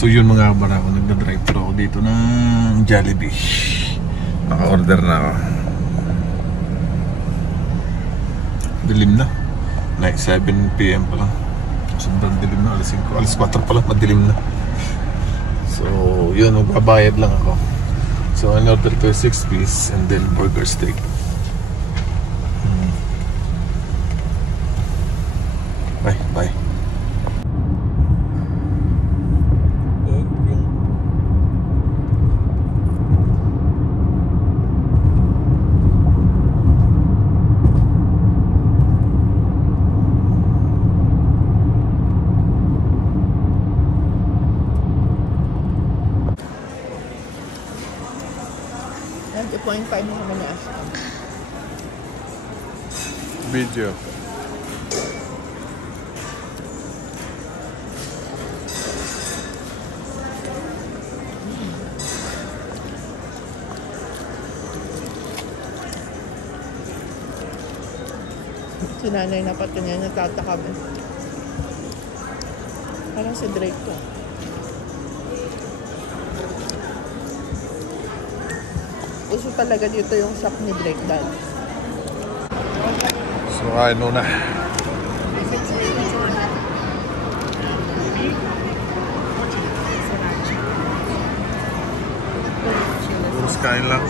So yun mga kabara ko, nagda-drive thru ako dito ng Jollibee. Naka-order na ako. Dilim na. Like 7 PM pa lang. Sobrang dilim na. Alas 4 pa lang, madilim na. So yun, magbabayad lang ako. So I order to 6 piece and then burger steak. Bye. $0.5 mo naman niya. Video. Si nanay na pati niya nagtatakab. Parang si Drake to. Uso talaga dito yung shop ni Drake dad. So kain muna. Terus kain lang.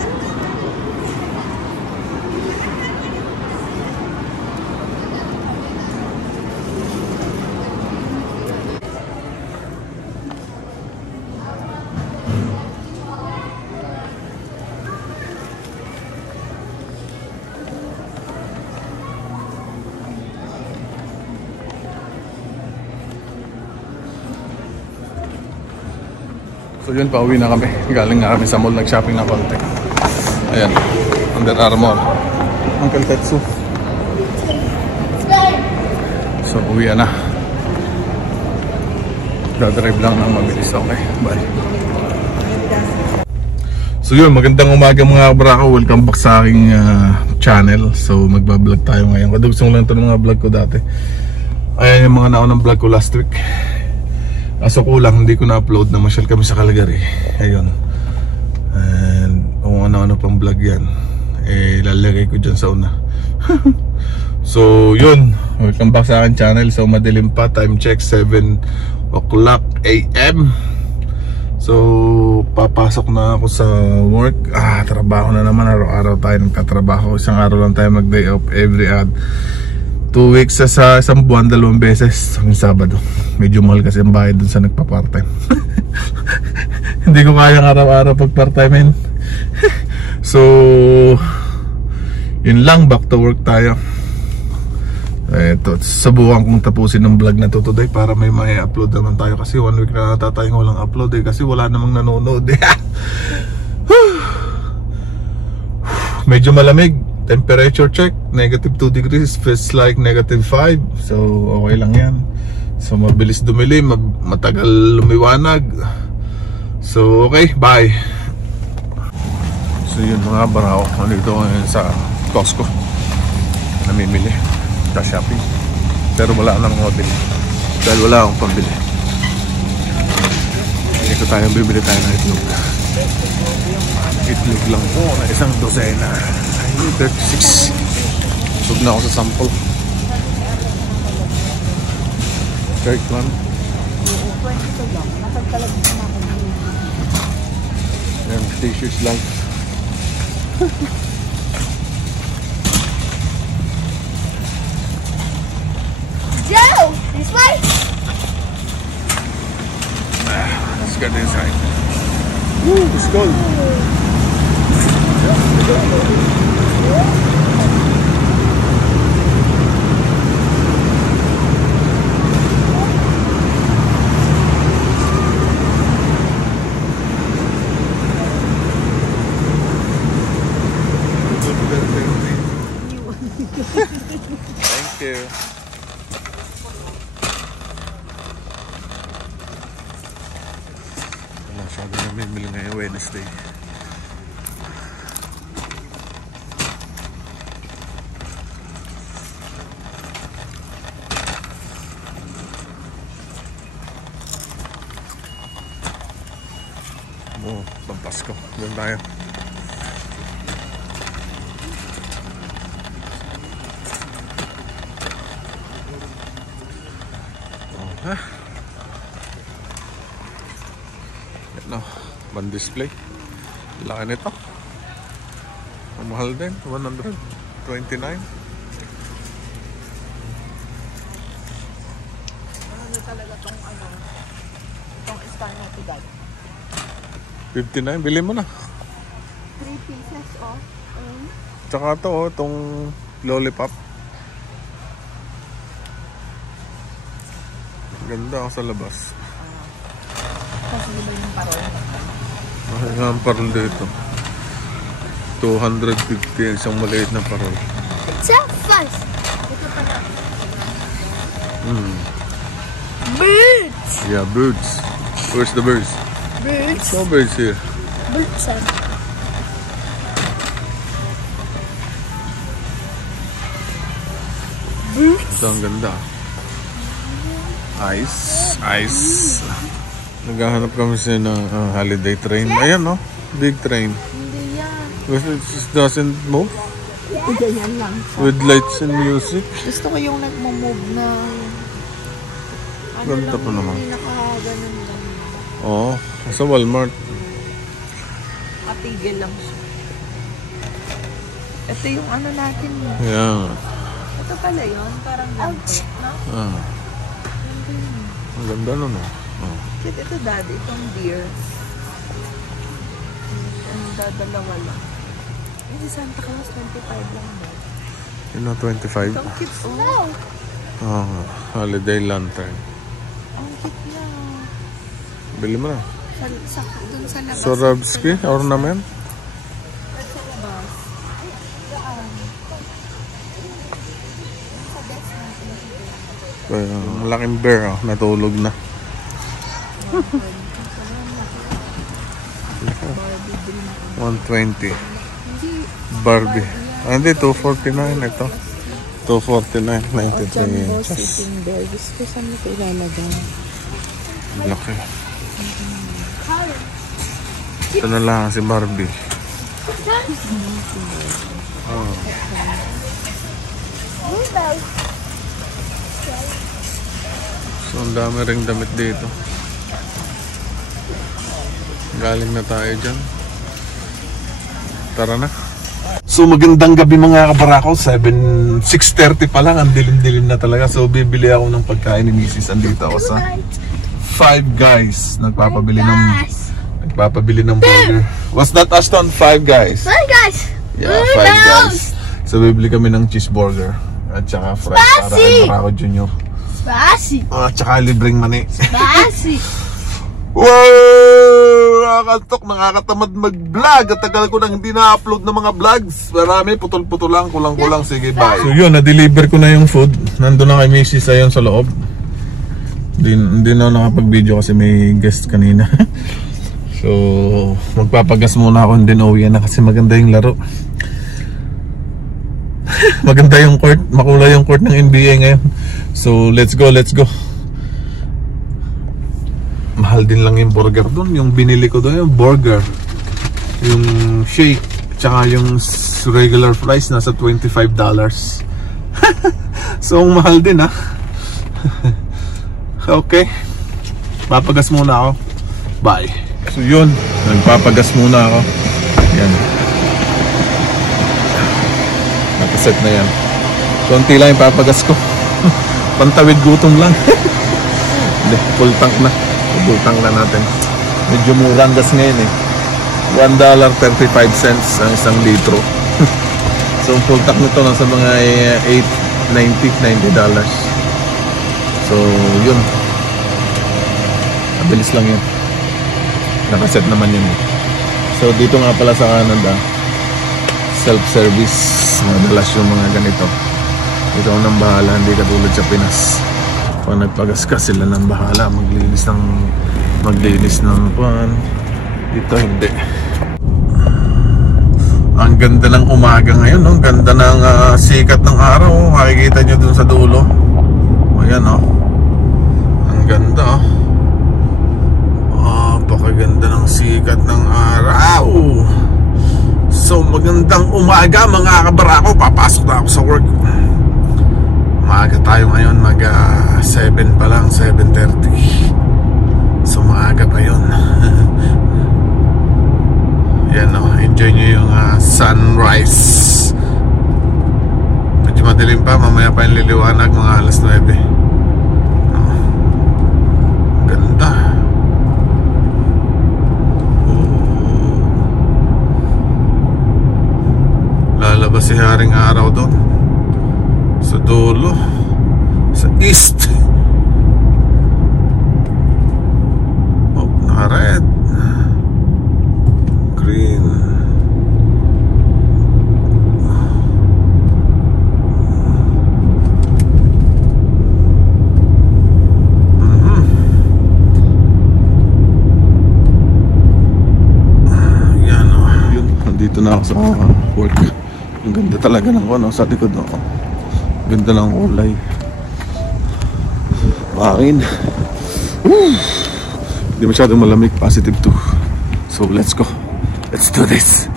So yun, pauwi na kami. Galing na kami sa mall, nag-shopping na konti. Ayan, Under Armour. Uncle Tetsu. So uwi na. Dadrive lang ng mabilis. Okay, bye. So yun, magandang umaga mga kabrako. Welcome back sa aking channel. So magbablog tayo ngayon. Kadugsong lang ito ng mga vlog ko dati. Ayan yung mga naunang vlog ko last week. Aso ko lang, hindi ko na-upload na masyal kami sa Calgary. Ayun. And kung ano-ano pang vlog yan, eh lalagay ko dyan sa una. So yun, welcome back sa akin channel. So madilim pa, time check 7 o'clock AM. So papasok na ako sa work. Trabaho na naman, araw-araw tayo nagtatrabaho. Isang araw lang tayo mag-day off every 2 weeks sa isang buwan, 2 beses yung Sabado. Medyo mahal kasi ang bayad dun sa nagpa-part-time. Hindi ko kayang araw-araw pag part-time. So yun lang, back to work tayo. Eto, subukan kong tapusin ng vlog na to today para may ma-upload naman tayo. Kasi 1 week na natatayong walang upload kasi wala namang nanonood Medyo malamig. Temperature check, -2 degrees, feels like -5. So okay lang yan. So mabilis dumilim, matagal lumiwanag. So okay, bye. So yun mga barao, nandito ngayon sa Costco. Namimili sa shopping. Pero wala namang mabili dahil wala akong pambili. Ito tayo, bibili tayo ng itlog. Itlog lang po na isang dosena. 36. Busog na ako sa sample. Third one. Yan, t-shirts lang. Joe, this way. Let's get inside. Woo, it's cold. Thank you. Wala sabi na bibili ngayong Wednesday. Oh, Pampasko. Doon tayo. Oh, ha? Yan o. Ban display. Laki nito. Mahal din. 129. Talaga tong itong Hispano Tigad. 59, bili mo na. 3 pieces oh. Tsaka to, oh, itong lollipop. Ganda ako sa labas. Kasi yung parol. Ang parol dito. 250 isang maliit na parol. So fast. Ito pala. Birds. Yeah, birds. Where's the birds? Birds. No birds here. Birds. Birds. Ito ang ganda. Ice. Ice. Naghahanap kami sa holiday train. Ayan, no? Big train. Hindi yan. It just doesn't move Ganyan lang. with lights and music. Gusto ko yung nagmo-move na Ganda pa naman. Hindi nakaganon lang. Oo, sa Walmart. Katigil lang siya. Ito yung ano natin. Yeah. Ito pala yun. Parang ganito. No? Ah. Ang ganda nun, oh. Oh. Ito daddy. Itong deer. Ang dadalawa lang. Hindi Santa Claus 25 lang ba? Yun na, 25. Itong cute. Oh. Oh, holiday lantern. Ang cute niya. Bili mo na. Dun sa labas. Swarovski ornament. Sa labas. Malaking bear, oh. Natulog na. $120. Barbie. Ah, hindi, $249 ito. $249, 93 inches. Sitting there. Gusto ko saan ito ilalagay. Laki. Ito na lang si Barbie. Oh. So, ang dami ring damit dito. Galing na tayo dyan. Tara na. So, magandang gabi mga kabarako. 6:30 pa lang. Ang dilim-dilim na talaga. So, bibili ako ng pagkain ni Mrs. Andito ako sa Five Guys. Nagpapabili ng burger. What's that, Ashton? Five Guys. Hi guys. Yeah, Five Guys. So, bibili kami ng cheeseburger. At saka fries para kay Barako Junior. Spicy. At saka libreng mani. Spicy. Wow! Nakakantok, nakakatamad mag-vlog. At tagal ko nang hindi na-upload ng mga vlogs. Marami, putol-putol lang, kulang-kulang. Sige, bye. So yun, na-deliver ko na yung food. Nandun na kay Mrs. Ayon sa loob. Hindi na nakapag-video kasi may guest kanina. So, magpapagas muna ako and then uwi na kasi maganda yung laro. Maganda yung court, makulay yung court ng NBA ngayon. So, let's go. Mahal din lang yung burger doon. Yung binili ko doon, yung burger, yung shake, tsaka yung regular fries nasa $25. So, mahal din, ha. Okay, papagas muna ako. Bye. So yun, nagpapagas muna ako. Yan, nakaset na yan. Konti lang yung papagas ko. Pantawid gutom lang. Hindi, full tank na. Full tank na natin. Medyo murang gas ngayon eh. $1.35 ang isang litro. So full tank nito nasa mga $90. So yun, mabilis lang yun. Nakaset naman yun eh. So dito nga pala sa Canada, self-service, madalas yung mga ganito. Ikaw nang bahala, hindi katulad sa Pinas. Pag nagpagas ka, sila nang bahala maglinis ng pan. Dito hindi. Ang ganda ng umaga ngayon, no? Ganda ng sikat ng araw. Makikita nyo dun sa dulo. Ayan, no? Ang ganda, oh. Pakaganda ng sikat. sikat ng araw. So magandang umaga mga kabarako. Papasok na ako sa work. Maaga tayo ngayon, mag 7 pa lang, 7:30. So maaga pa yun. Yan o, enjoy nyo yung sunrise. Medyo madilim pa, mamaya pa yung liliwanag, mga alas 9. Ganda. Lalabas si Haring Araw doon sa dulo, sa east. Oh, naka-red, green. Yan o, yun, nandito na ako sa work. Ang ganda talaga ng ano, sa likod no? Ganda ng kulay. Bakit? Hindi masyadong malamig, positive 2. So let's go. Let's do this.